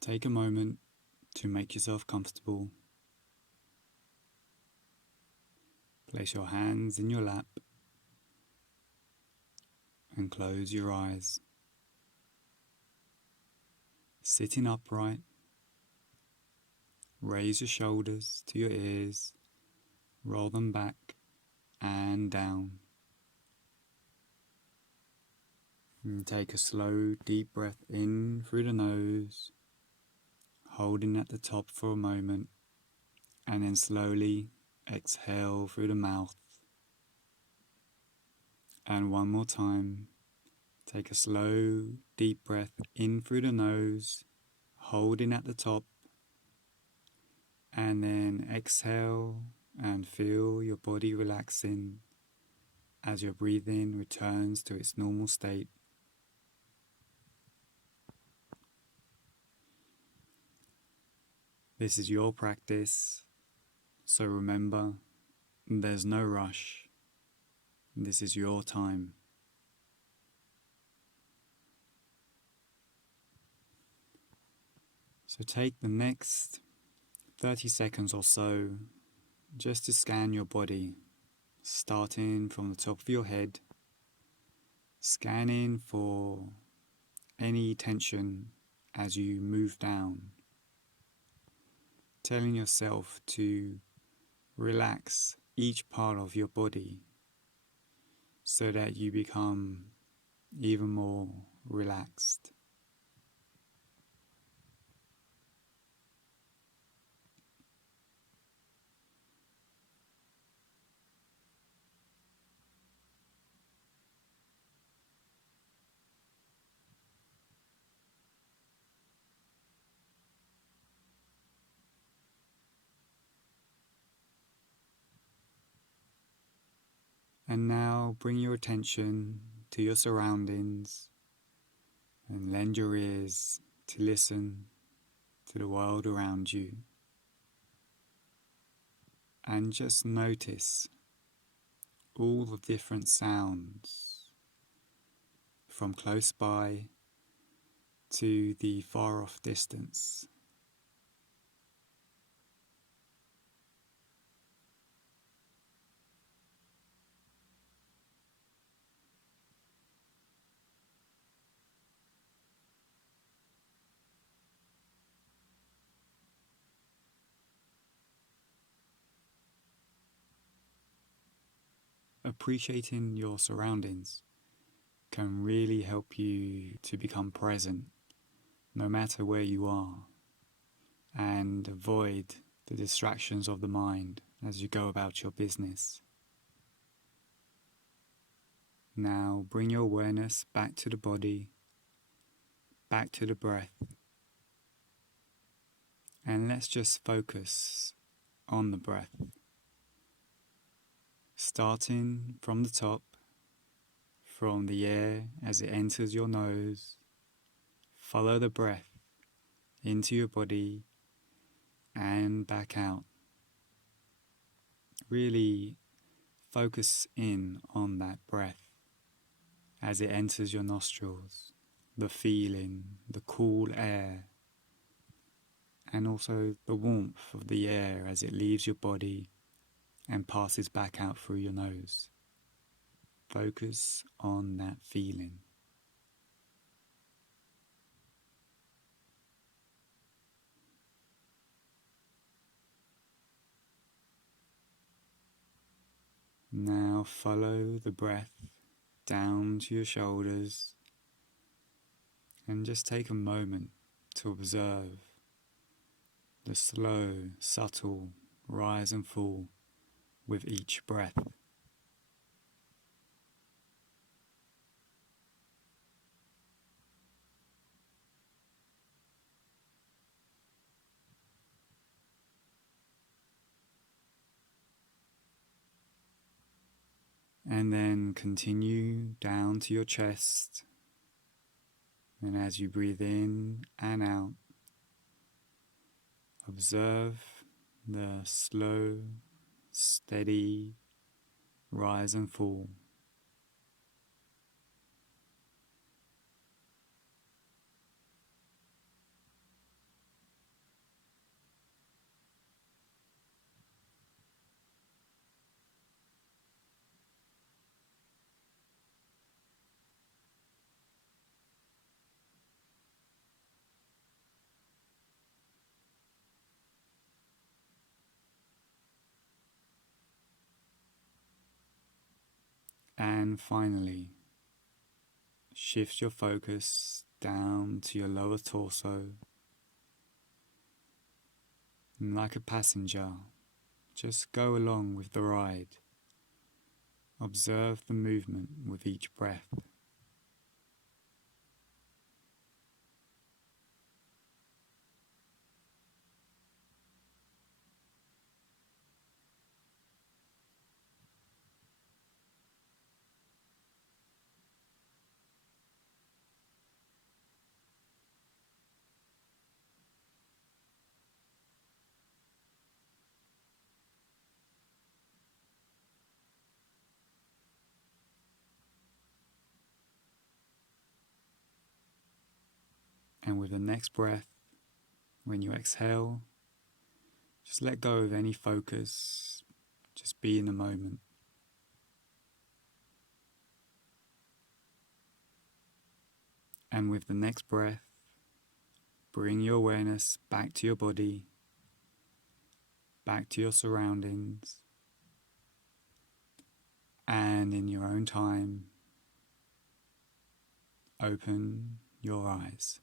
Take a moment to make yourself comfortable. Place your hands in your lap and close your eyes. Sitting upright, raise your shoulders to your ears, roll them back and down. And take a slow, deep breath in through the nose, holding at the top for a moment, and then slowly exhale through the mouth. And one more time, take a slow, deep breath in through the nose, holding at the top, and then exhale and feel your body relaxing as your breathing returns to its normal state. This is your practice, so remember, there's no rush. This is your time. So take the next 30 seconds or so just to scan your body, starting from the top of your head, scanning for any tension as you move down, telling yourself to relax each part of your body so that you become even more relaxed. And now bring your attention to your surroundings and lend your ears to listen to the world around you. And just notice all the different sounds from close by to the far off distance. Appreciating your surroundings can really help you to become present no matter where you are and avoid the distractions of the mind as you go about your business. Now bring your awareness back to the body, back to the breath, and let's just focus on the breath. Starting from the top, from the air as it enters your nose, follow the breath into your body and back out. Really focus in on that breath as it enters your nostrils, the feeling, the cool air, and also the warmth of the air as it leaves your body and passes back out through your nose. Focus on that feeling. Now follow the breath down to your shoulders and just take a moment to observe the slow, subtle rise and fall with each breath. And then continue down to your chest, and as you breathe in and out, observe the slow, steady rise and fall. And finally, shift your focus down to your lower torso. And like a passenger, just go along with the ride. Observe the movement with each breath. And with the next breath, when you exhale, just let go of any focus. Just be in the moment. And with the next breath, bring your awareness back to your body, back to your surroundings, and in your own time, open your eyes.